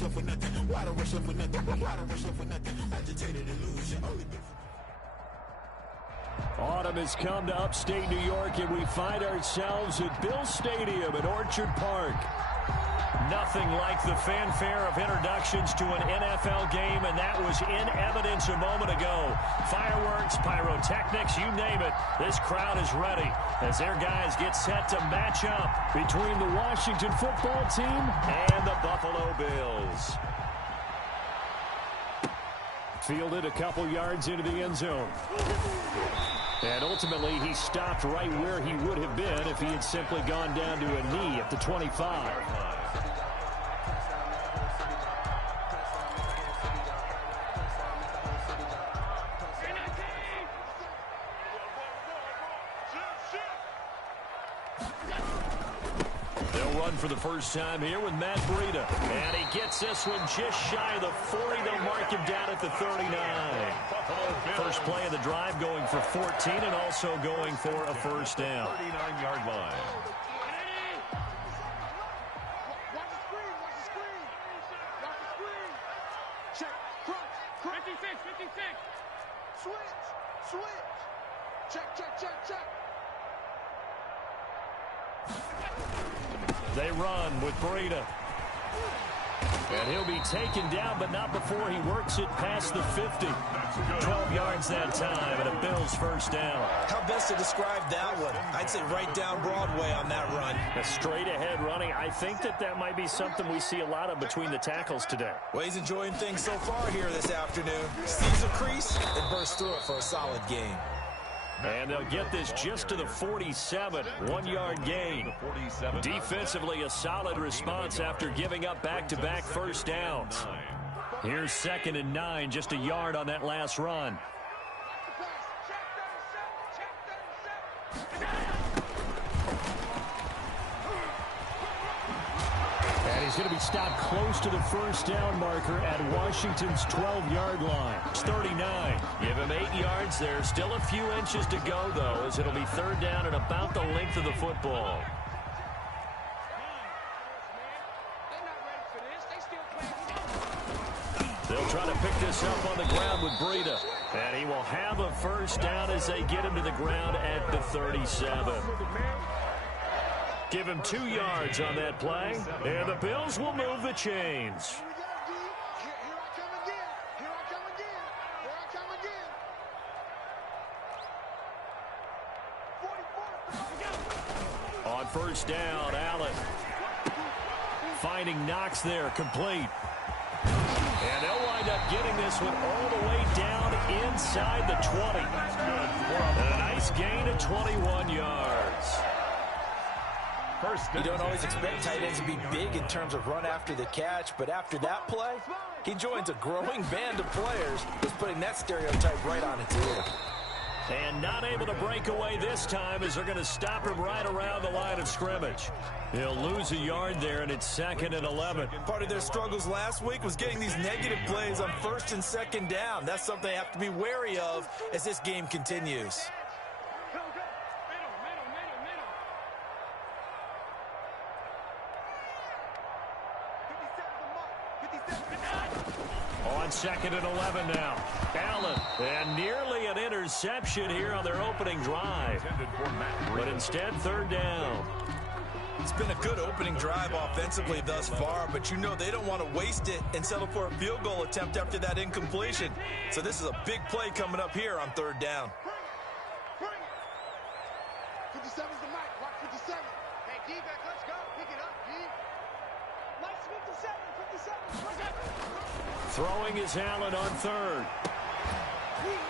rush up for nothing? Why the rush up for nothing? Why the rush up for nothing? Agitated illusion. Autumn has come to upstate New York, and we find ourselves at Billz Stadium in Orchard Park. Nothing like the fanfare of introductions to an NFL game, and that was in evidence a moment ago. Fireworks, pyrotechnics, you name it. This crowd is ready as their guys get set to match up between the Washington football team and the Buffalo Bills. Fielded a couple yards into the end zone. And ultimately, he stopped right where he would have been if he had simply gone down to a knee at the 25. For the first time here with Matt Breida. And he gets this one just shy of the 40. They'll mark him down at the 39. First play of the drive going for 14 and also going for a first down. 39-yard line. They run with Breida. And he'll be taken down, but not before he works it past the 50. 12 yards that time, and a Bills first down. How best to describe that one? I'd say right down Broadway on that run. A straight-ahead running. I think that might be something we see a lot of between the tackles today. Well, he's enjoying things so far here this afternoon. Sees a crease and bursts through it for a solid gain. And they'll get this just to the 47, 1-yard gain. Defensively, a solid response after giving up back-to-back first downs. Here's 2nd and 9, just a yard on that last run. And he's going to be stopped close to the first down marker at Washington's 12-yard line. It's 39. Give him 8 yards there. Still a few inches to go, though, as it'll be 3rd down and about the length of the football. They'll try to pick this up on the ground with Breida. And he will have a first down as they get him to the ground at the 37. Give him 2 yards on that play, and the Bills will move the chains. On first down, Allen. Finding Knox there, complete. And they'll wind up getting this one all the way down inside the 20. And a nice gain of 21 yards. You don't always expect tight ends to be big in terms of run after the catch, but after that play, he joins a growing band of players who's putting that stereotype right on its ear. And not able to break away this time as they're going to stop him right around the line of scrimmage. He'll lose a yard there, and it's 2nd and 11. Part of their struggles last week was getting these negative plays on 1st and 2nd down. That's something they have to be wary of as this game continues. On 2nd and 11 now. Allen, and nearly an interception here on their opening drive. But instead, 3rd down. It's been a good opening drive offensively thus far, but you know they don't want to waste it and settle for a field goal attempt after that incompletion. So this is a big play coming up here on 3rd down. 57's the mic. Watch 57. Hey, D-back, let's go. Pick it up, D. Mike's 57. 57. Throwing is Allen on 3rd.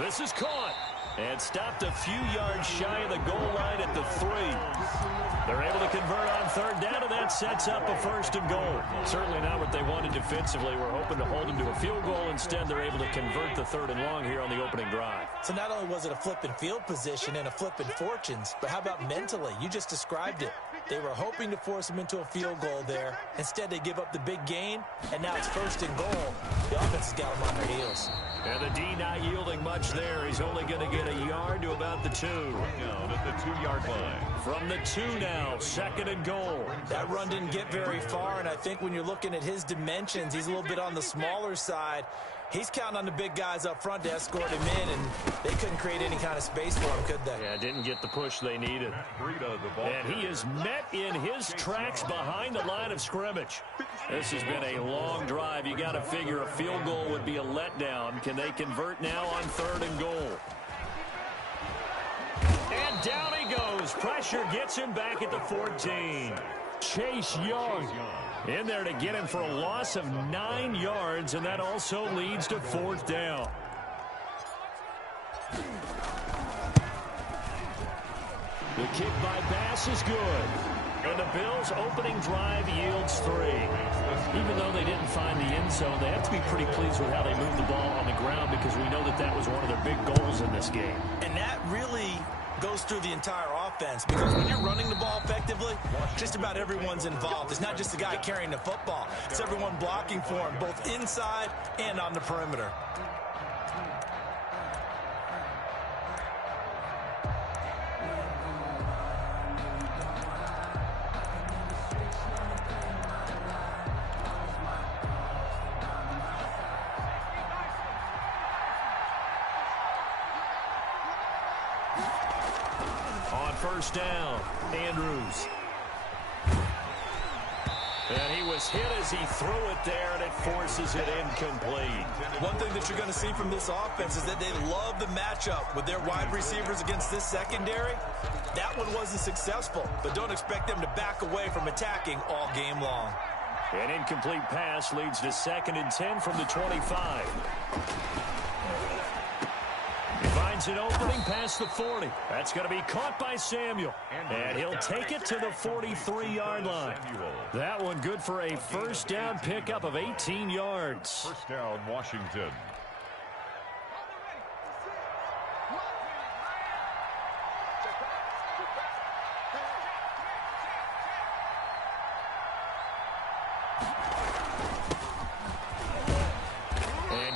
This is caught and stopped a few yards shy of the goal line at the 3. They're able to convert on 3rd down, and that sets up a 1st and goal. Certainly not what they wanted defensively. We're hoping to hold them to a field goal. Instead, they're able to convert the 3rd and long here on the opening drive. So not only was it a flipping field position and a flipping fortunes, but how about mentally? You just described it. They were hoping to force him into a field goal there. Instead, they give up the big gain, and now it's 1st and goal. The offense has got them on their heels. And the D not yielding much there. He's only going to get a yard to about the 2. Down at the 2-yard line. From the 2 now, 2nd and goal. That run didn't get very far, and I think when you're looking at his dimensions, he's a little bit on the smaller side. He's counting on the big guys up front to escort him in, and they couldn't create any kind of space for him, could they? Yeah, didn't get the push they needed. And he is met in his tracks behind the line of scrimmage. This has been a long drive. You got to figure a field goal would be a letdown. Can they convert now on 3rd and goal? And down he goes. Pressure gets him back at the 14. Chase Young in there to get him for a loss of 9 yards, and that also leads to 4th down. The kick by Bass is good. And the Bills' opening drive yields 3. Even though they didn't find the end zone, they have to be pretty pleased with how they moved the ball on the ground, because we know that that was one of their big goals in this game. And that really goes through the entire offense, because when you're running the ball effectively, just about everyone's involved. It's not just the guy carrying the football. It's everyone blocking for him, both inside and on the perimeter. On 1st down, Andrews. And he was hit as he threw it there, and it forces it incomplete. One thing that you're going to see from this offense is that they love the matchup with their wide receivers against this secondary. That one wasn't successful, but don't expect them to back away from attacking all game long. An incomplete pass leads to 2nd and 10 from the 25. He finds an opening past the 40. That's going to be caught by Samuel. And he'll take it to the 43-yard line. That one good for a 1st down pickup of 18 yards. 1st down, Washington.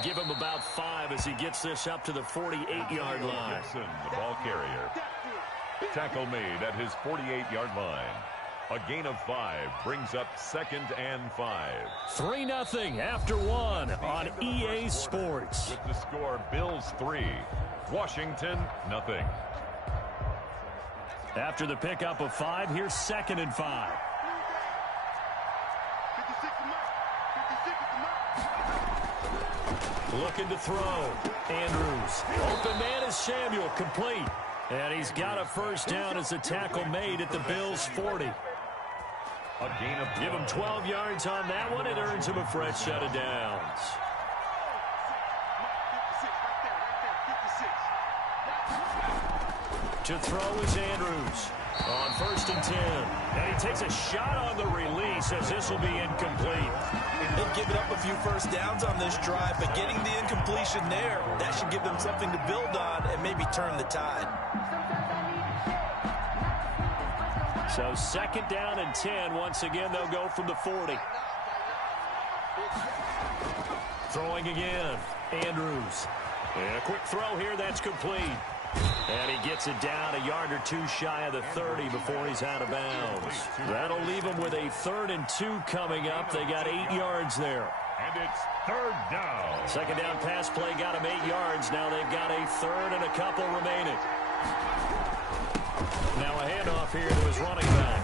Give him about 5 as he gets this up to the 48-yard line. Gibson, the ball carrier. Tackle made at his 48-yard line. A gain of 5 brings up 2nd and 5. 3-0 after 1 on EA Sports. With the score, Bills 3, Washington 0. After the pickup of 5, here's 2nd and 5. Looking to throw. Andrews. Open man is Samuel. Complete. And he's got a 1st down as a tackle made at the Bills' 40. A gain of 12. Give him 12 yards on that one. It earns him a fresh set of downs. To throw is Andrews. On 1st and 10. And he takes a shot on the release as this will be incomplete. They've given up a few 1st downs on this drive, but getting the incompletion there, that should give them something to build on and maybe turn the tide. So 2nd down and 10. Once again, they'll go from the 40. Throwing again. Andrews. And a quick throw here. That's complete. And he gets it down a yard or 2 shy of the 30 before he's out of bounds. That'll leave him with a 3rd and 2 coming up. They got 8 yards there. And it's 3rd down. 2nd down pass play got him 8 yards. Now they've got a 3rd and a couple remaining. Now a handoff here to his running back.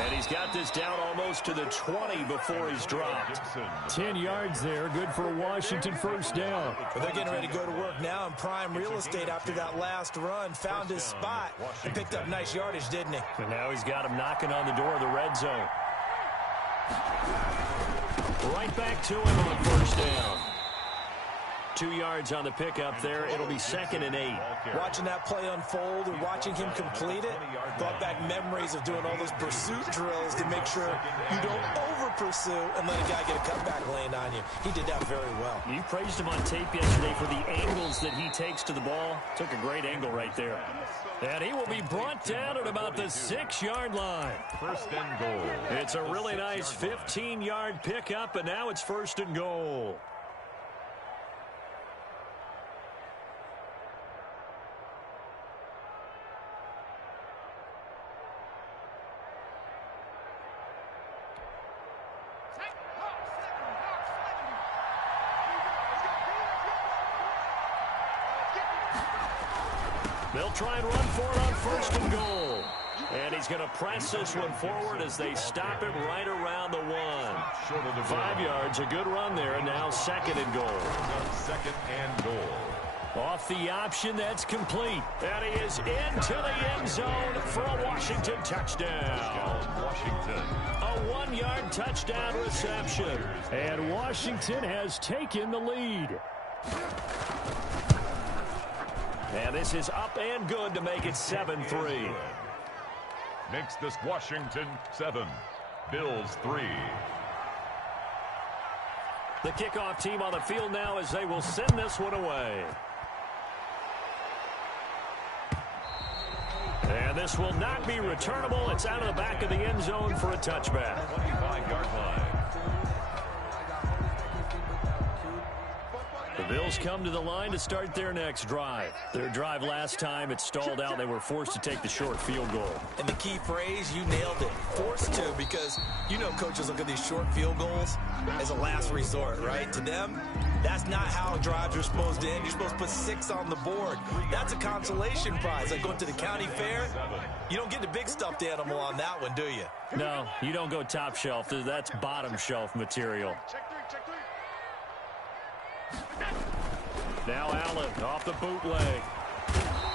And he's got this down almost to the 20 before he's dropped. 10 yards there. Good for a Washington 1st down. Well, they're getting ready to go to work now in prime real estate after that last run. Found his spot and picked up nice yardage, didn't he? And now he's got him knocking on the door of the red zone. Right back to him on 1st down. 2 yards on the pickup there. It'll be 2nd and 8. Watching that play unfold and watching him complete it brought back memories of doing all those pursuit drills to make sure you don't over-pursue and let a guy get a cutback lane on you. He did that very well. You praised him on tape yesterday for the angles that he takes to the ball. Took a great angle right there. And he will be brought down at about the 6-yard line. First and goal. It's a really nice 15-yard pickup, and now it's first and goal. They'll try and run for it on first and goal. And he's going to press this one forward as they stop him right around the 1. 5 yards, a good run there, and now second and goal. Second and goal. Off the option, that's complete. And he is into the end zone for a Washington touchdown. Washington. A 1-yard touchdown reception. And Washington has taken the lead. And this is up and good to make it 7-3. Makes this Washington 7. Billz 3. The kickoff team on the field now as they will send this one away. And this will not be returnable. It's out of the back of the end zone for a touchback. 25-yard line. The Bills come to the line to start their next drive. Their drive last time, it stalled out. They were forced to take the short field goal. And the key phrase, you nailed it. Forced to, because you know coaches look at these short field goals as a last resort, right? To them, that's not how drives are supposed to end. You're supposed to put 6 on the board. That's a consolation prize. Like going to the county fair, you don't get the big stuffed animal on that one, do you? No, you don't go top shelf. That's bottom shelf material. Now Allen off the bootleg.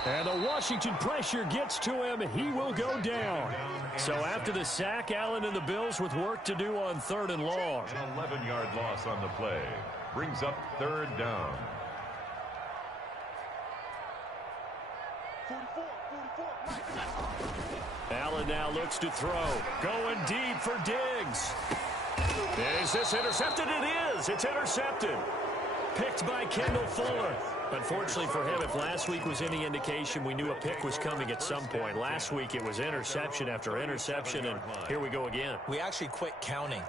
And the Washington pressure gets to him. He will go down. So after the sack, Allen and the Bills with work to do on 3rd and long. An 11-yard loss on the play. Brings up 3rd down. 44. Allen now looks to throw. Going deep for Diggs. Is this intercepted? It is. It's intercepted. Picked by Kendall Fuller. Unfortunately for him, if last week was any indication, we knew a pick was coming at some point. Last week it was interception after interception, and here we go again. We actually quit counting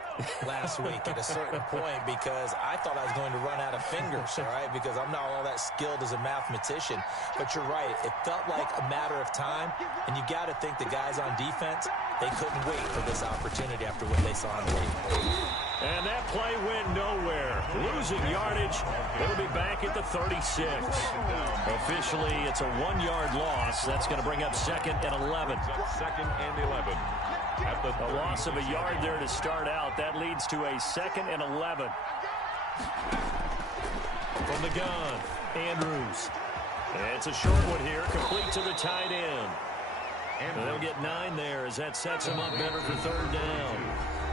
last week at a certain point because I thought I was going to run out of fingers, all right, because I'm not all that skilled as a mathematician. But you're right. It felt like a matter of time, and you got to think the guys on defense, they couldn't wait for this opportunity after what they saw on tape. And that play went nowhere. Losing yardage. They'll be back at the 36. Officially, it's a 1-yard loss. That's going to bring up 2nd and 11. 2nd and 11. At a loss of a yard there to start out. That leads to a 2nd and 11. From the gun, Andrews. And it's a short one here, complete to the tight end. And they'll get 9 there as that sets them up better for 3rd down.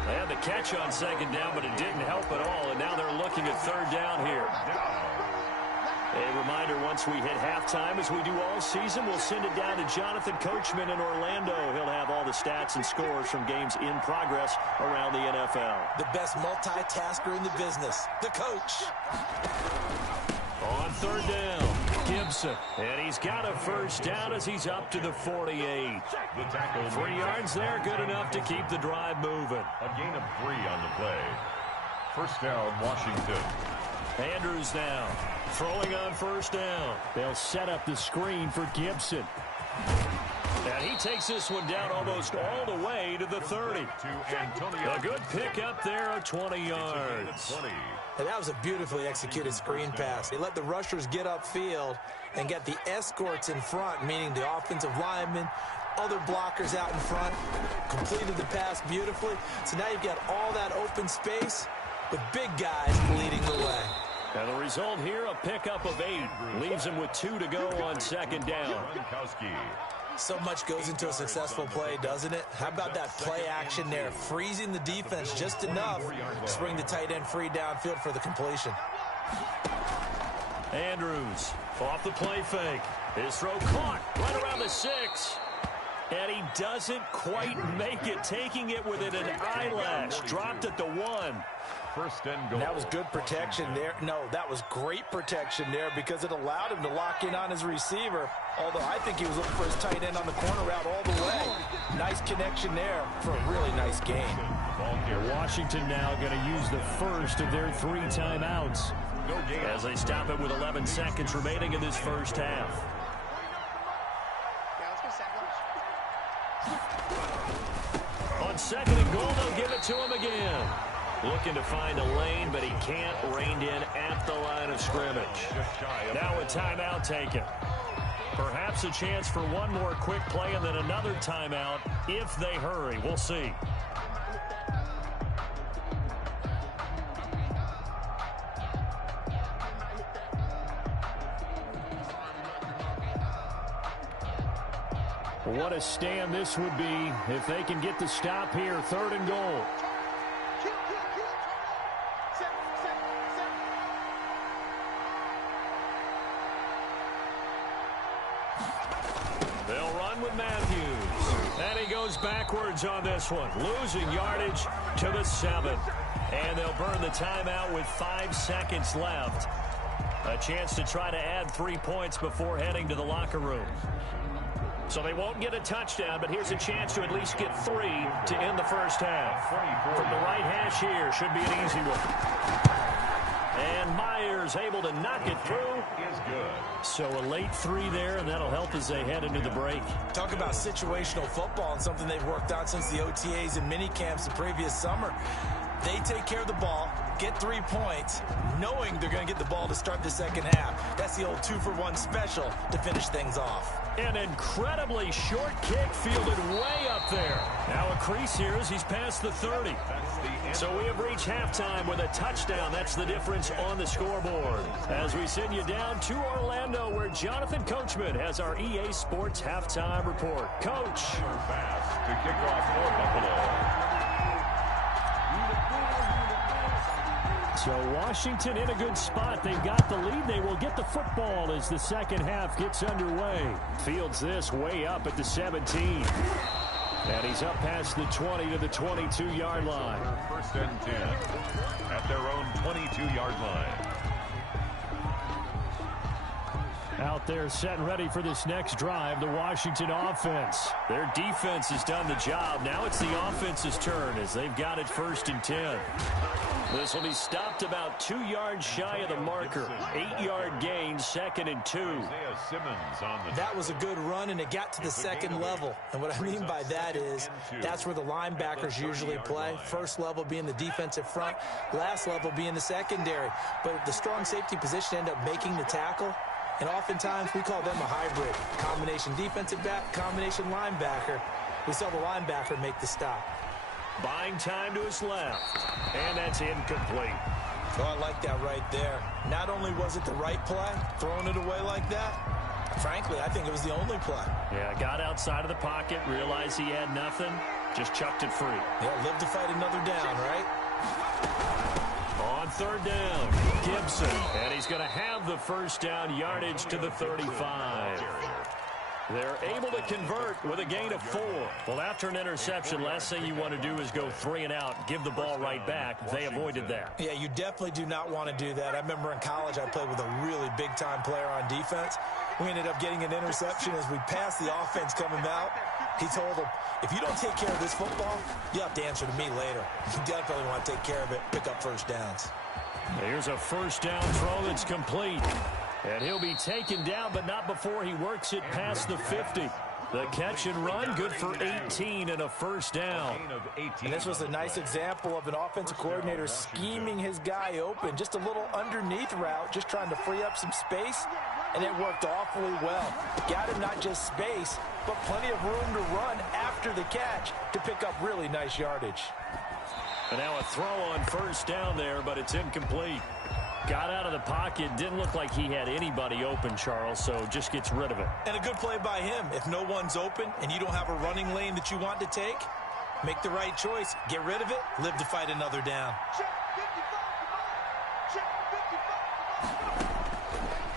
They had the catch on 2nd down, but it didn't help at all, and now they're looking at 3rd down here. A reminder, once we hit halftime, as we do all season, we'll send it down to Jonathan Coachman in Orlando. He'll have all the stats and scores from games in progress around the NFL. The best multitasker in the business, the coach. On 3rd down, Gibson. And he's got a 1st down as he's up to the 48. The tackle. 3 yards there, good enough to keep the drive moving. A gain of 3 on the play. 1st down, Washington. Andrews now throwing on 1st down. They'll set up the screen for Gibson. And he takes this one down almost all the way to the 30. A good pickup there of 20 yards. And that was a beautifully executed screen pass. They let the rushers get upfield and get the escorts in front, meaning the offensive linemen, other blockers out in front, completed the pass beautifully. So now you've got all that open space with big guys leading the way. And the result here, a pickup of 8. Leaves him with 2 to go on 2nd down. So much goes into a successful play, doesn't it? How about that play action there, freezing the defense just enough to bring the tight end free downfield for the completion. Andrews off the play fake. His throw caught right around the 6. And he doesn't quite make it, taking it within an eyelash. Dropped at the 1. First and goal. That was good protection there. No, that was great protection there because it allowed him to lock in on his receiver. Although I think he was looking for his tight end on the corner route all the way. Nice connection there for a really nice game. Washington now going to use the first of their 3 timeouts as they stop it with 11 seconds remaining in this first half. On second and goal, they'll give it to him again. Looking to find a lane, but he can't. Reined in at the line of scrimmage. Now a timeout taken. Perhaps a chance for one more quick play and then another timeout if they hurry. We'll see. What a stand this would be if they can get the stop here. Third and goal. They'll run with Matthews. And he goes backwards on this one. Losing yardage to the 7. And they'll burn the timeout with 5 seconds left. A chance to try to add 3 points before heading to the locker room. So they won't get a touchdown, but here's a chance to at least get 3 to end the first half. From the right hash here, should be an easy one. And Myers able to knock it through. Is good. So a late 3 there, and that'll help as they head into the break. Talk about situational football and something they've worked on since the OTAs and mini camps the previous summer. They take care of the ball, get 3 points, knowing they're going to get the ball to start the second half. That's the old 2-for-1 special to finish things off. An incredibly short kick fielded way up there. Now a crease here as he's past the 30. So we have reached halftime with a touchdown. That's the difference on the scoreboard. As we send you down to Orlando, where Jonathan Coachman has our EA Sports halftime report. Coach. Fast to kick off for Buffalo. So Washington in a good spot. They've got the lead. They will get the football as the second half gets underway. Fields this way up at the 17. And he's up past the 20 to the 22-yard line. First and 10 at their own 22-yard line. Out there set and ready for this next drive, the Washington offense. Their defense has done the job. Now it's the offense's turn as they've got it first and 10. This will be stopped about 2 yards shy of the marker. 8-yard gain, second and 2. That was a good run, and it got to the second level. And what I mean by that is that's where the linebackers usually play. First level being the defensive front, last level being the secondary. But the strong safety position ended up making the tackle. And oftentimes we call them a hybrid. Combination defensive back, combination linebacker. We saw the linebacker make the stop. Buying time to his left. And that's incomplete. Oh, I like that right there. Not only was it the right play, throwing it away like that, frankly, I think it was the only play. Yeah, got outside of the pocket, realized he had nothing, just chucked it free. Yeah, live to fight another down, right? On third down, Gibson. And he's going to have the first down, yardage to the 35. They're able to convert with a gain of 4. Well, after an interception, last thing you want to do is go 3 and out, give the ball right back. They avoided that. Yeah, you definitely do not want to do that. I remember in college I played with a really big-time player on defense. We ended up getting an interception as we passed the offense coming out. He told him, if you don't take care of this football, you'll have to answer to me later. You definitely want to take care of it, pick up first downs. Here's a first down throw that's complete. And he'll be taken down, but not before he works it past the 50. The catch and run, good for 18 and a first down. And this was a nice example of an offensive coordinator scheming his guy open. Just a little underneath route, just trying to free up some space, and it worked awfully well. Got him not just space, but plenty of room to run after the catch to pick up really nice yardage. And now a throw on first down there, but it's incomplete. Got out of the pocket, didn't look like he had anybody open, Charles, so just gets rid of it. And a good play by him. If no one's open and you don't have a running lane that you want to take, make the right choice. Get rid of it, live to fight another down.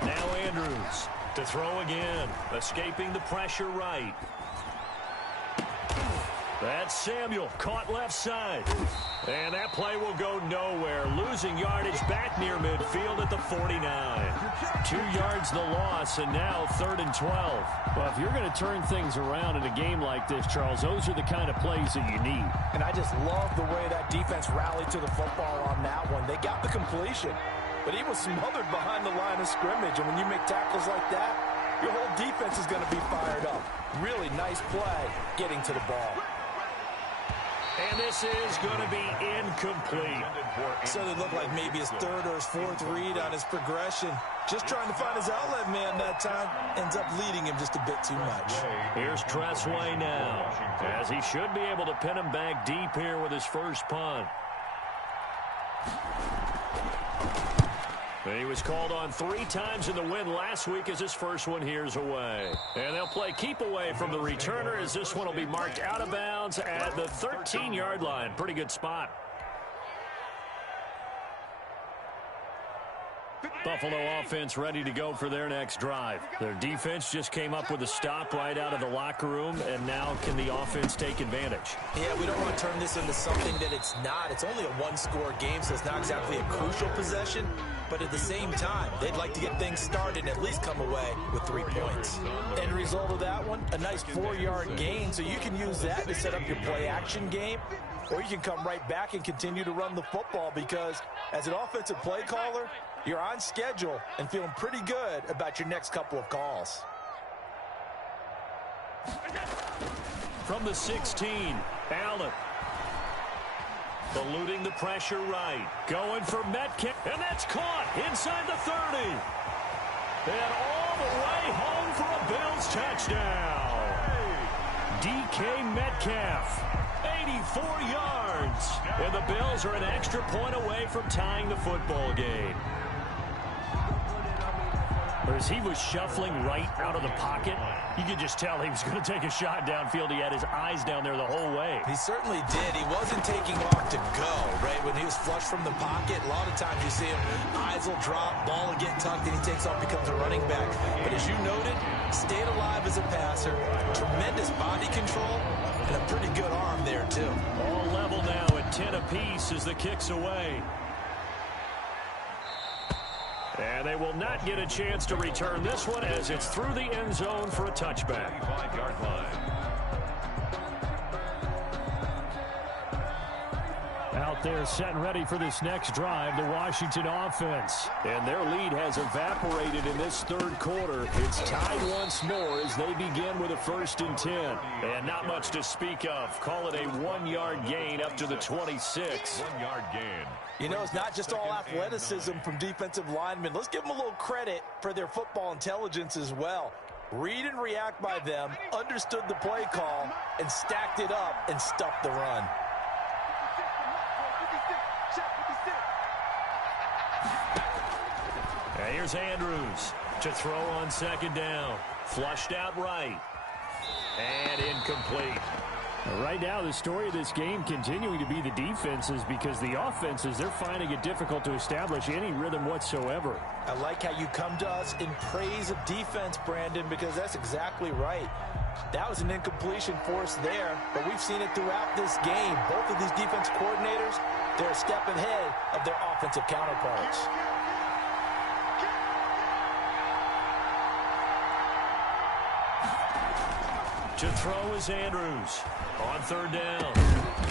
Now Andrews to throw again, escaping the pressure right. That's Samuel, caught left side. And that play will go nowhere. Losing yardage back near midfield at the 49. 2 yards the loss, and now 3rd and 12. Well, if you're going to turn things around in a game like this, Charles, those are the kind of plays that you need. And I just love the way that defense rallied to the football on that one. They got the completion, but he was smothered behind the line of scrimmage. And when you make tackles like that, your whole defense is going to be fired up. Really nice play getting to the ball. And this is going to be incomplete. So it looked like maybe his 3rd or his 4th read on his progression. Just trying to find his outlet man that time. Ends up leading him just a bit too much. Here's Tressway now, as he should be able to pin him back deep here with his first punt. He was called on 3 times in the win last week as his first one here's away. And they'll play keep away from the returner as this one will be marked out of bounds at the 13-yard line. Pretty good spot. Buffalo offense ready to go for their next drive. Their defense just came up with a stop right out of the locker room, and now can the offense take advantage? Yeah, we don't want to turn this into something that it's not. It's only a 1-score game, so it's not exactly a crucial possession. But at the same time, they'd like to get things started and at least come away with 3 points. End result of that one, a nice 4-yard gain, so you can use that to set up your play-action game, or you can come right back and continue to run the football because as an offensive play caller, you're on schedule and feeling pretty good about your next couple of calls. From the 16, Allen. Eluding the pressure right. Going for Metcalf. And that's caught inside the 30. And all the way home for a Bills touchdown. DK Metcalf. 84 yards. And the Bills are an extra point away from tying the football game. As he was shuffling right out of the pocket, you could just tell he was going to take a shot downfield. He had his eyes down there the whole way. He certainly did. He wasn't taking off to go, right? When he was flush from the pocket, a lot of times you see him, eyes will drop, ball will get tucked, and he takes off, becomes a running back. But as you noted, stayed alive as a passer, tremendous body control, and a pretty good arm there, too. All level now at 10 apiece as the kick's away. And they will not get a chance to return this one as it's through the end zone for a touchback. 5-yard line. Out there set and ready for this next drive, the Washington offense. And their lead has evaporated in this 3rd quarter. It's tied once more as they begin with a 1st and 10. And not much to speak of. Call it a 1-yard gain up to the 26. 1-yard gain. You know, it's not just all athleticism from defensive linemen. Let's give them a little credit for their football intelligence as well. Read and react by them, understood the play call, and stacked it up and stuffed the run. And here's Andrews to throw on 2nd down. Flushed out right. And incomplete. Right now, the story of this game continuing to be the defenses because the offenses, they're finding it difficult to establish any rhythm whatsoever. I like how you come to us in praise of defense, Brandon, because that's exactly right. That was an incompletion for us there, but we've seen it throughout this game. Both of these defense coordinators, they're a step ahead of their offensive counterparts. To throw is Andrews on 3rd down.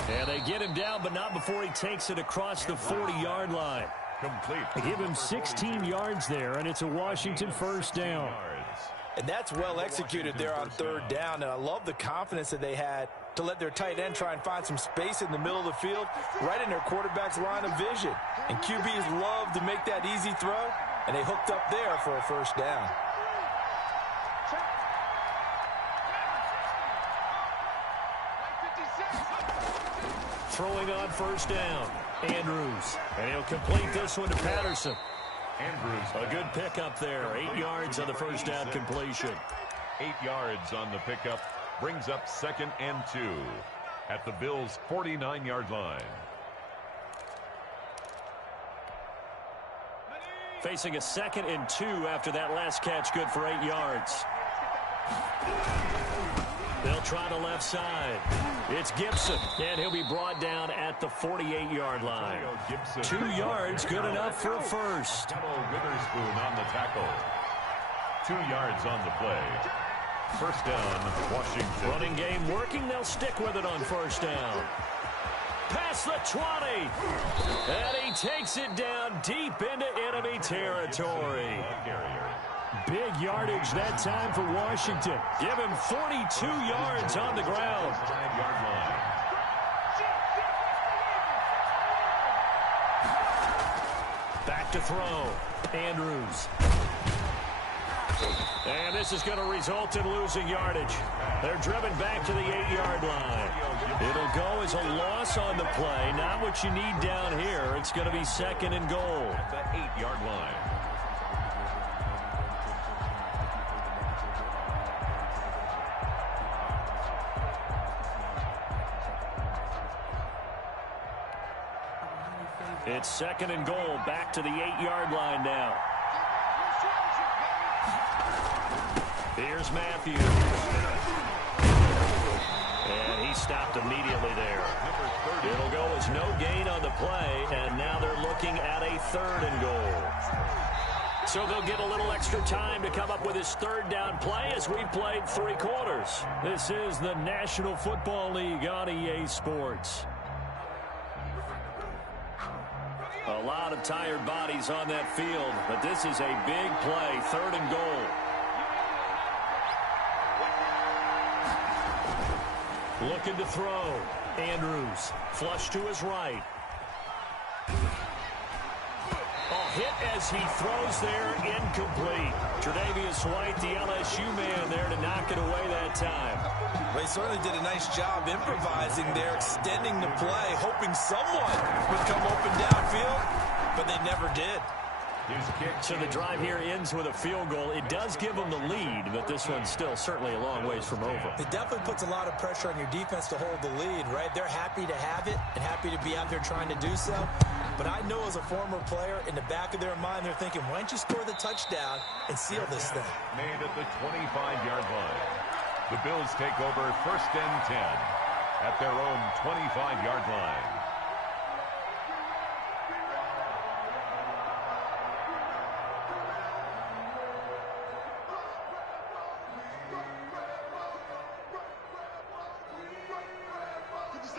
And they get him down, but not before he takes it across the 40-yard line. Complete. They give him 16 yards there, and it's a Washington 1st down. And that's well executed there on 3rd down, and I love the confidence that they had to let their tight end try and find some space in the middle of the field, right in their quarterback's line of vision. And QBs love to make that easy throw, and they hooked up there for a 1st down. Throwing on 1st down, Andrews. And he'll complete this one to Patterson. Andrews. A good pickup there. 8 yards on the 1st down completion. 8 yards on the pickup. Brings up 2nd and 2 at the Bills' 49-yard line. Facing a 2nd and 2 after that last catch, good for 8 yards. They'll try the left side. It's Gibson, and he'll be brought down at the 48-yard line. 2 yards, good enough for a first. Witherspoon on the tackle. 2 yards on the play. First down, Washington. Running game working. They'll stick with it on first down. Past the 20. And he takes it down deep into enemy territory. Big yardage that time for Washington. Give him 42 yards on the ground. 5-yard line. Back to throw. Andrews. And this is going to result in losing yardage. They're driven back to the 8-yard line. It'll go as a loss on the play. Not what you need down here. It's going to be second and goal. At the 8-yard line. It's second and goal. Back to the 8-yard line now. Here's Matthews. And he stopped immediately there. It'll go as no gain on the play, and now they're looking at a third and goal. So they'll get a little extra time to come up with his third down play as we played 3 quarters. This is the National Football League on EA Sports. A lot of tired bodies on that field, but this is a big play, third and goal. Looking to throw. Andrews. Flush to his right. Hit as he throws there, incomplete. Tre'Davious White, the LSU man there to knock it away that time. They certainly did a nice job improvising there, extending the play, hoping someone would come open downfield, but they never did. So the drive here ends with a field goal. It does give them the lead, but this one's still certainly a long ways from over. It definitely puts a lot of pressure on your defense to hold the lead, right? They're happy to have it and happy to be out there trying to do so. But I know as a former player, in the back of their mind, they're thinking, why don't you score the touchdown and seal this thing? Made at the 25-yard line. The Bills take over first and 10 at their own 25-yard line.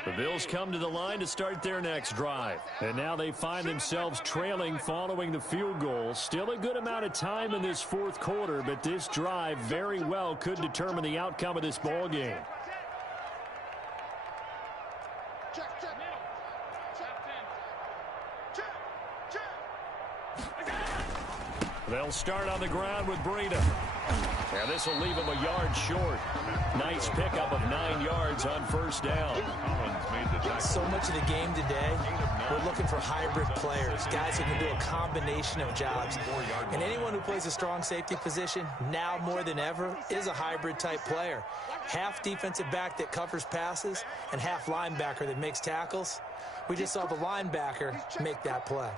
The Bills come to the line to start their next drive. And now they find themselves trailing following the field goal. Still a good amount of time in this fourth quarter, but this drive very well could determine the outcome of this ball game. They'll start on the ground with Breida. And this will leave him a yard short. Nice pickup of 9 yards on first down. So much of the game today, we're looking for hybrid players, guys who can do a combination of jobs. And anyone who plays a strong safety position, now more than ever, is a hybrid type player. Half defensive back that covers passes and half linebacker that makes tackles. We just saw the linebacker make that play.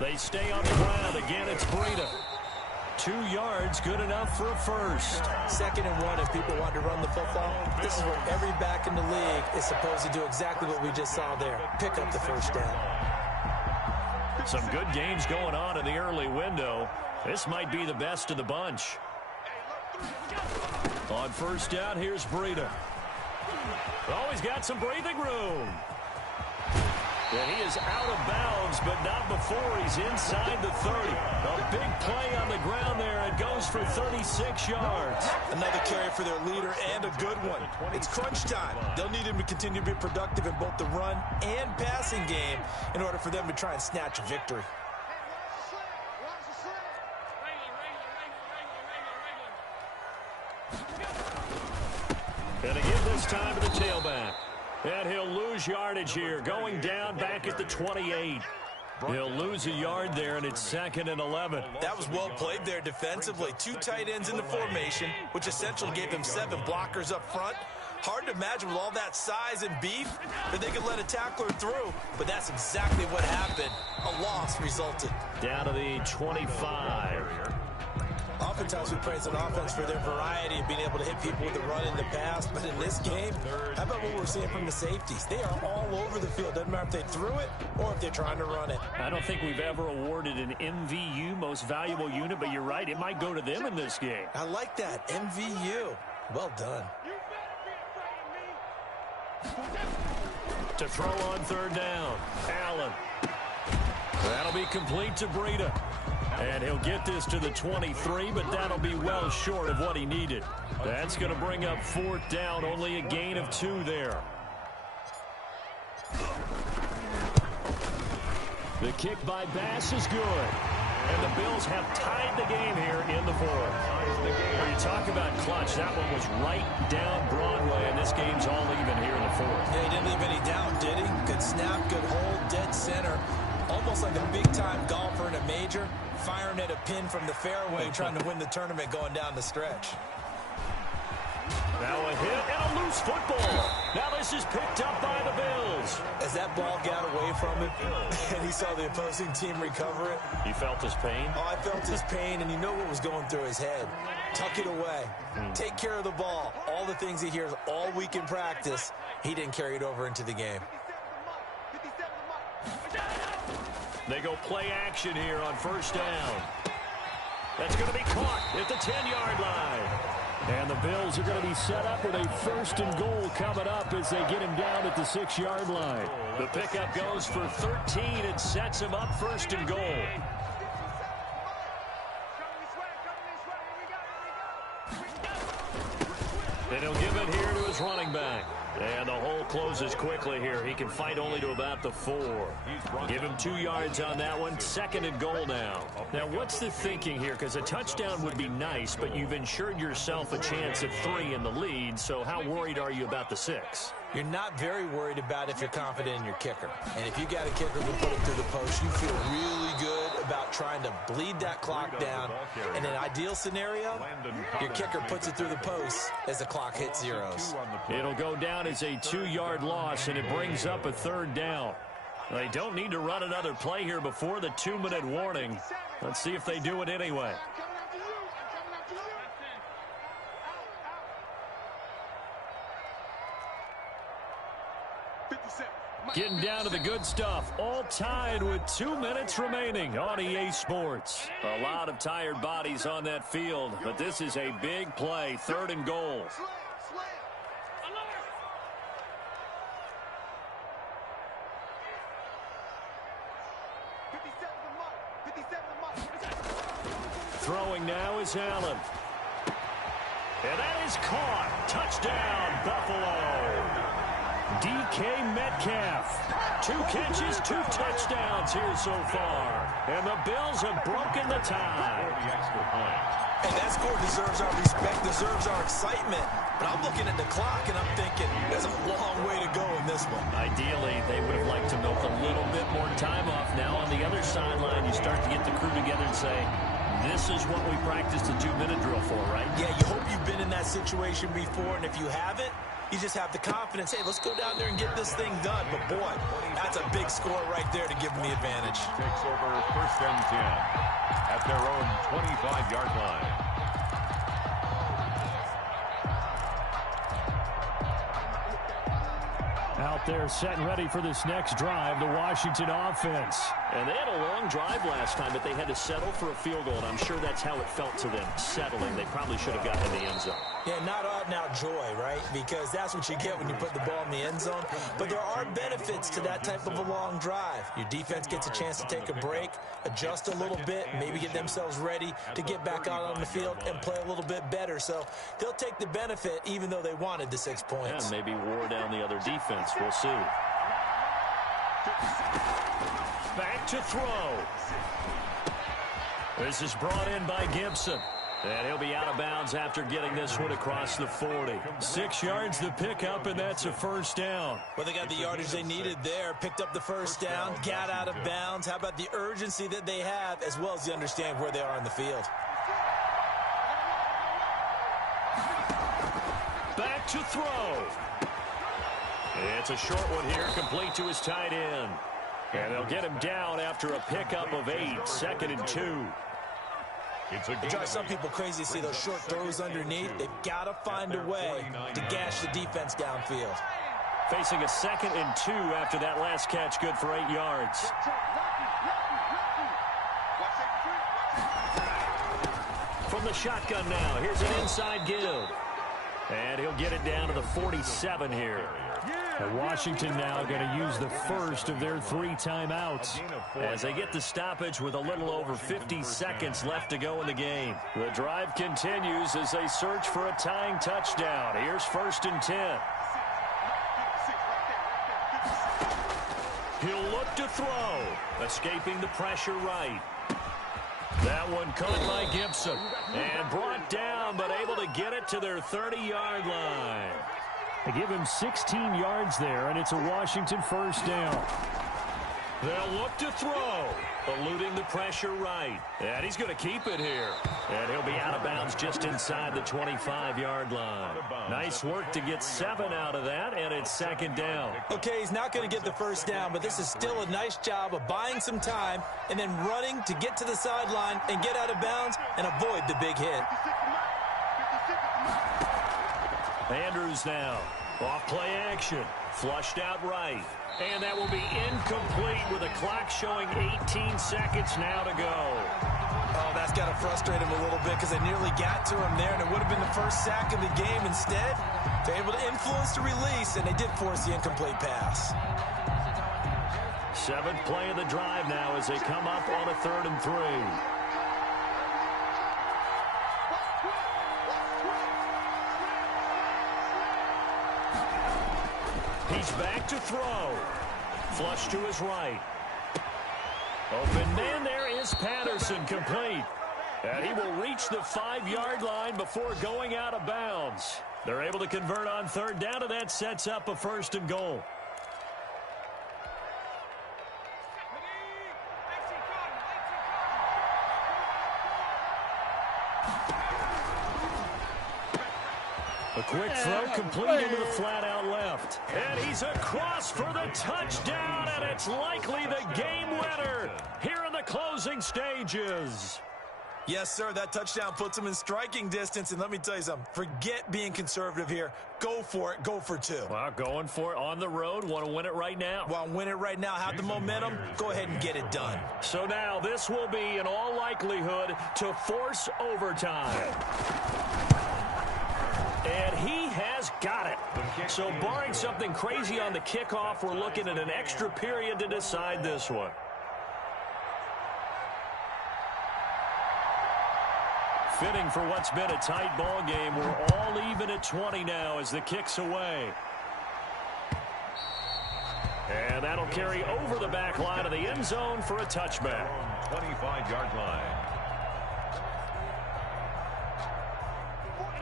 They stay on the ground. Again, it's Breida. 2 yards, good enough for a first. Second and 1, if people want to run the football, this is where every back in the league is supposed to do exactly what we just saw there. Pick up the first down. Some good games going on in the early window. This might be the best of the bunch. On first down, here's Breida. Oh, he's got some breathing room. And he is out of bounds, but not before he's inside the 30. A big play on the ground there. It goes for 36 yards. Another carry for their leader and a good one. It's crunch time. They'll need him to continue to be productive in both the run and passing game in order for them to try and snatch a victory. And to give this time to the tailback. And he'll lose yardage here, going down back at the 28. He'll lose a yard there, and it's second and 11. That was well played there defensively. 2 tight ends in the formation, which essentially gave them 7 blockers up front. Hard to imagine with all that size and beef that they could let a tackler through, but that's exactly what happened. A loss resulted. Down to the 25. Oftentimes we praise an offense for their variety of being able to hit people with the run in the past, but in this game, how about what we're seeing from the safeties? They are all over the field. Doesn't matter if they threw it or if they're trying to run it. I don't think we've ever awarded an MVU, most valuable unit, but you're right, it might go to them in this game. I like that, MVU. Well done. To throw on third down, Allen. That'll be complete to Breida. And he'll get this to the 23, but that'll be well short of what he needed. That's going to bring up fourth down, only a gain of 2 there. The kick by Bass is good. And the Bills have tied the game here in the fourth. When you talk about clutch, that one was right down Broadway, and this game's all even here in the fourth. Yeah, he didn't leave any doubt, did he? Good snap, good hold, dead center. Almost like a big-time golfer in a major, firing at a pin from the fairway, trying to win the tournament going down the stretch. Now a hit and a loose football. Now this is picked up by the Bills. As that ball got away from him, and he saw the opposing team recover it. He felt his pain? Oh, I felt his pain, and you know what was going through his head. Tuck it away. Take care of the ball. All the things he hears all week in practice, he didn't carry it over into the game. They go play action here on first down. That's going to be caught at the 10-yard line. And the Bills are going to be set up with a first and goal coming up as they get him down at the 6-yard line. The pickup goes for 13 and sets him up first and goal. And he'll give it here to his running back. And the hole closes quickly here. He can fight only to about the 4. Give him 2 yards on that one. Second and goal now. Now, what's the thinking here? Because a touchdown would be nice, but you've ensured yourself a chance at 3 in the lead. So how worried are you about the 6? You're not very worried about if you're confident in your kicker. And if you got a kicker who put it through the post, you feel really good about trying to bleed that clock down. In an ideal scenario, your kicker puts it through the post as the clock hits zeros. It'll go down as a 2-yard loss, and it brings up a third down. They don't need to run another play here before the 2-minute warning. Let's see if they do it anyway. Getting down to the good stuff. All tied with 2 minutes remaining on EA Sports. A lot of tired bodies on that field, but this is a big play. Third and goal. Throwing now is Allen. And that is caught. Touchdown, Buffalo. DK Metcalf. 2 catches, 2 touchdowns here so far. And the Bills have broken the tie. And that score deserves our respect, deserves our excitement. But I'm looking at the clock, and I'm thinking, there's a long way to go in this one. Ideally, they would have liked to milk a little bit more time off. Now on the other sideline, you start to get the crew together and say, this is what we practiced the 2-minute drill for, right? Yeah, you hope you've been in that situation before, and if you haven't, you just have the confidence, hey, let's go down there and get this thing done. But, boy, that's a big score right there to give them the advantage. Takes over first and 10 at their own 25-yard line. Out there set and ready for this next drive, the Washington offense. And they had a long drive last time, but they had to settle for a field goal, and I'm sure that's how it felt to them, settling. They probably should have gotten in the end zone. Yeah, not out-and-out joy, right? Because that's what you get when you put the ball in the end zone. But there are benefits to that type of a long drive. Your defense gets a chance to take a break, adjust a little bit, maybe get themselves ready to get back out on the field and play a little bit better. So they'll take the benefit even though they wanted the 6 points. Yeah, maybe wore down the other defense. We'll see. Back to throw. This is brought in by Gibson. And he'll be out of bounds after getting this one across the 40. 6 yards the pickup, and that's a first down. Well, they got the yardage they needed there, picked up the first down, got out of bounds. How about the urgency that they have, as well as you understand where they are in the field? back to throw. It's a short one here, complete to his tight end. And they'll get him down after a pickup of 8, 2nd and 2. It drives some people crazy to see those short throws underneath. They've got to find a way to gash the defense downfield. Facing a 2nd and 2 after that last catch, good for 8 yards. From the shotgun now, here's an inside give. And he'll get it down to the 47 here. And Washington now going to use the first of their 3 timeouts as they get the stoppage with a little over 50 seconds left to go in the game. The drive continues as they search for a tying touchdown. Here's 1st and 10. He'll look to throw, escaping the pressure right. That one caught by Gibson and brought down, but able to get it to their 30-yard line. They give him 16 yards there, and it's a Washington first down. They'll look to throw, eluding the pressure right. And he's going to keep it here. And he'll be out of bounds just inside the 25-yard line. Nice work to get 7 out of that, and it's 2nd down. Okay, he's not going to get the first down, but this is still a nice job of buying some time and then running to get to the sideline and get out of bounds and avoid the big hit. Andrews now, off play action, flushed out right. And that will be incomplete with the clock showing 18 seconds now to go. Oh, that's got to frustrate him a little bit because they nearly got to him there, and it would have been the first sack of the game. Instead, they're able to influence the release, and they did force the incomplete pass. 7th play of the drive now as they come up on a 3rd and 3. He's back to throw. Flush to his right. Open man, there is Patterson, complete. And he will reach the 5-yard line before going out of bounds. They're able to convert on 3rd down, and that sets up a 1st and goal. A quick throw complete into the flat out left. And he's across for the touchdown, and it's likely the game winner here in the closing stages. Yes, sir, that touchdown puts him in striking distance, and let me tell you something. Forget being conservative here. Go for it. Go for 2. Well, going for it on the road. Want to win it right now. Well, win it right now. Have the momentum. Go ahead and get it done. So now this will be, in all likelihood, to force overtime. And he has got it. So barring something crazy on the kickoff, we're looking at an extra period to decide this one. Fitting for what's been a tight ball game. We're all even at 20 now as the kick's away. And that'll carry over the back line of the end zone for a touchback. 25-yard line.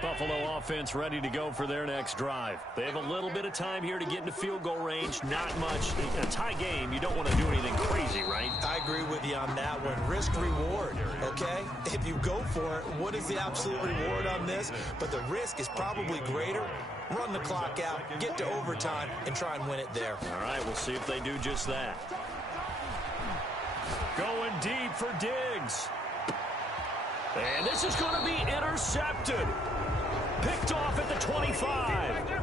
Buffalo offense ready to go for their next drive. They have a little bit of time here to get into field goal range. Not much. A tie game, you don't want to do anything crazy, right? I agree with you on that one. Risk-reward, okay? If you go for it, what is the absolute reward on this? But the risk is probably greater. Run the clock out, get to overtime, and try and win it there. All right, we'll see if they do just that. Going deep for Diggs. And this is going to be intercepted. Picked off at the 25.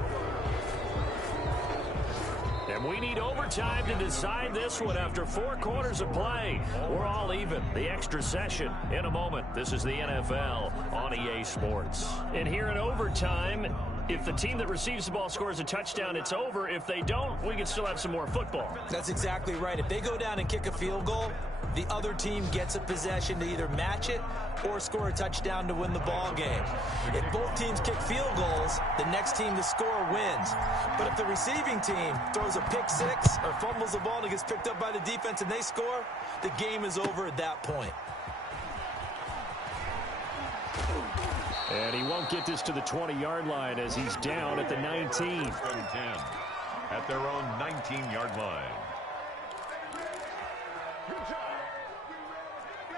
And we need overtime to decide this one after 4 quarters of play. We're all even. The extra session in a moment. This is the NFL on EA Sports. And here in overtime, if the team that receives the ball scores a touchdown, it's over. If they don't, we can still have some more football. That's exactly right. If they go down and kick a field goal, the other team gets a possession to either match it or score a touchdown to win the ball game. If both teams kick field goals, the next team to score wins. But if the receiving team throws a pick 6 or fumbles the ball and it gets picked up by the defense and they score, the game is over at that point. And he won't get this to the 20-yard line as he's down at the 19. 10 at their own 19-yard line.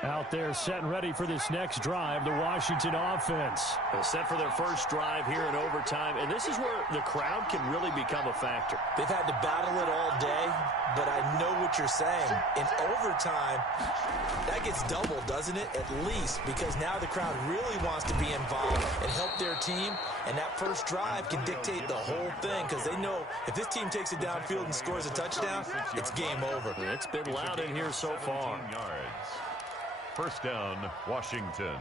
Out there set and ready for this next drive, the Washington offense. They're set for their first drive here in overtime, and this is where the crowd can really become a factor. They've had to battle it all day, but I know what you're saying. In overtime, that gets doubled, doesn't it? At least, because now the crowd really wants to be involved and help their team, and that first drive can dictate the whole thing because they know if this team takes it downfield and scores a touchdown, it's game over. It's been loud in here so far. Yards. First down, Washington.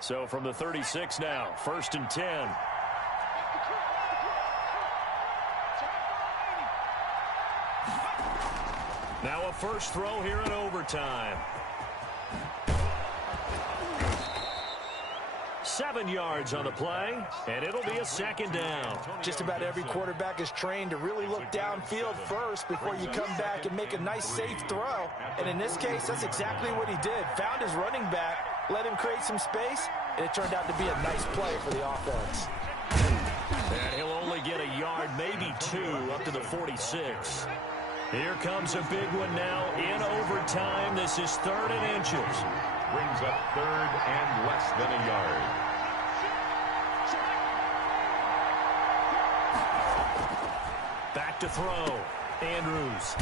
So from the 36 now, 1st and 10. Now a first throw here in overtime. 7 yards on the play, and it'll be a second down. Just about every quarterback is trained to really look downfield first before you come back and make a nice, safe throw. And in this case, that's exactly what he did. Found his running back, let him create some space, and it turned out to be a nice play for the offense. And he'll only get a yard, maybe 2, up to the 46. Here comes a big one now in overtime. This is 3rd and inches. Brings up 3rd and less than a yard. Back to throw. Andrews.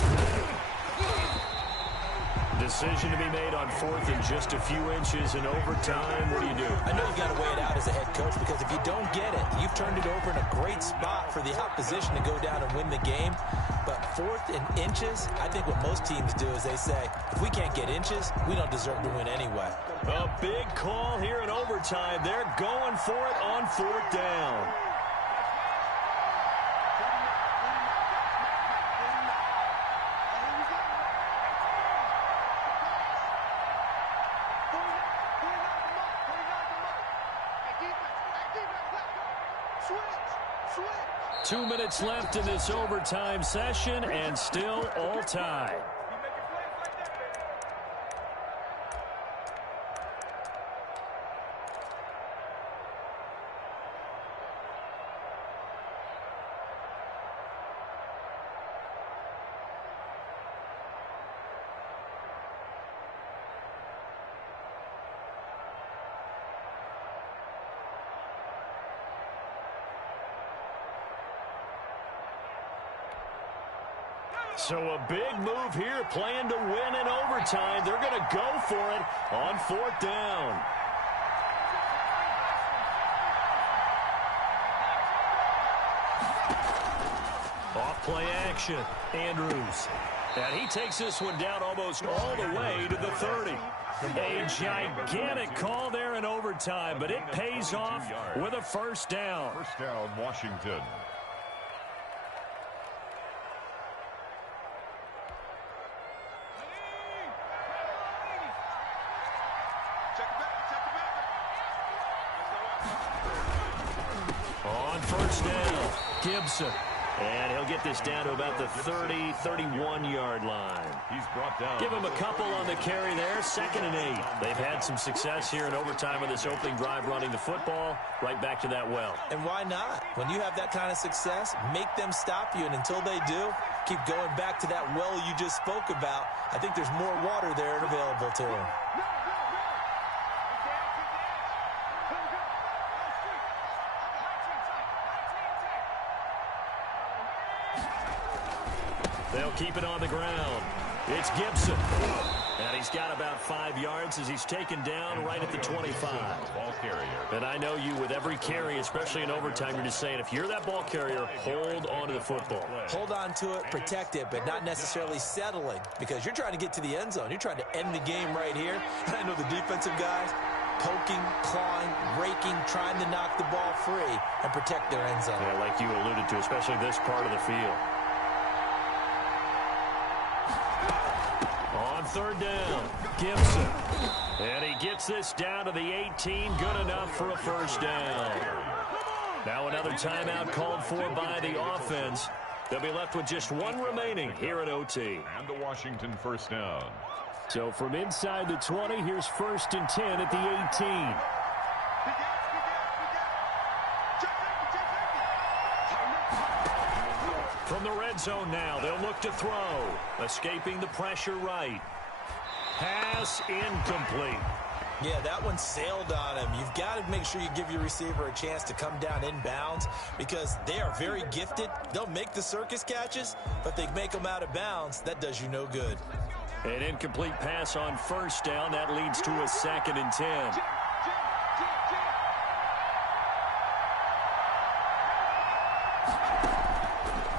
Decision to be made on 4th and just a few inches in overtime. What do you do? I know you got to weigh it out as a head coach because if you don't get it, you've turned it over in a great spot for the opposition to go down and win the game. But 4th and inches, I think what most teams do is they say, if we can't get inches, we don't deserve to win anyway. A big call here in overtime. They're going for it on 4th down. Switch. 2 minutes left in this overtime session, and still all tied. So a big move here, playing to win in overtime. They're going to go for it on 4th down. Off play action, Andrews. And he takes this one down almost all the way to the 30. A gigantic call there in overtime, but it pays off with a first down. First down, Washington. On first down, Gibson. And he'll get this down to about the 30, 31-yard line. He's brought down. Give him a couple on the carry there, 2nd and 8. They've had some success here in overtime with this opening drive running the football. Right back to that well. And why not? When you have that kind of success, make them stop you. And until they do, keep going back to that well you just spoke about. I think there's more water there and available to them. They'll keep it on the ground. It's Gibson. And he's got about 5 yards as he's taken down right at the 25. Ball carrier. And I know you, with every carry, especially in overtime, you're just saying, if you're that ball carrier, hold on to the football. Hold on to it, protect it, but not necessarily settling, because you're trying to get to the end zone. You're trying to end the game right here. And I know the defensive guys poking, clawing, raking, trying to knock the ball free and protect their end zone. Yeah, like you alluded to, especially this part of the field. On 3rd down, Gibson. And he gets this down to the 18, good enough for a first down. Now another timeout called for by the offense. They'll be left with just 1 remaining here at OT. And the Washington first down. So from inside the 20, here's 1st and 10 at the 18. red zone now. They'll look to throw. Escaping the pressure right. Pass incomplete. Yeah, that one sailed on him. You've got to make sure you give your receiver a chance to come down inbounds because they are very gifted. They'll make the circus catches, but they make them out of bounds. That does you no good. An incomplete pass on first down. That leads to a 2nd and 10.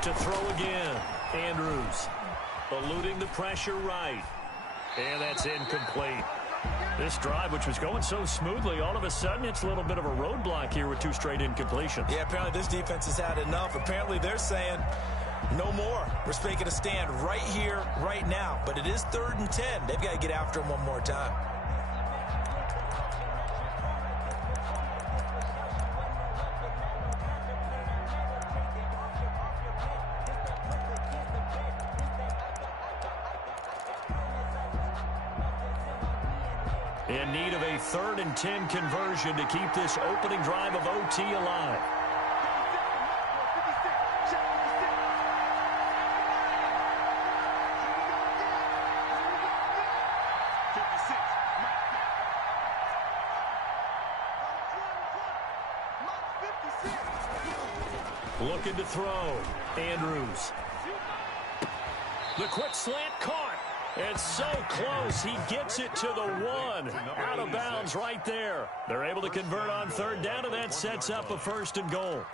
To throw again. Andrews eluding the pressure right. And that's incomplete. This drive, which was going so smoothly, all of a sudden it's a little bit of a roadblock here with 2 straight incompletions. Yeah, apparently this defense has had enough. Apparently they're saying no more. We're making a stand right here, right now. But it is 3rd and 10. They've got to get after him one more time. In need of a 3rd and 10 conversion to keep this opening drive of OT alive. Looking to throw. Andrews. The quick slant caught. It's so close. He gets it to the 1. Out of bounds right there. They're able to convert on 3rd down, and that sets up a 1st and goal.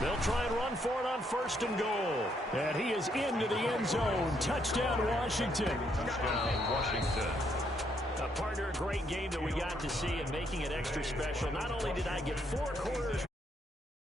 They'll try and run for it on 1st and goal. And he is into the end zone. Touchdown, Washington. Touchdown, Washington. Partner, a great game that we got to see and making it extra special. Not only did I get 4 quarters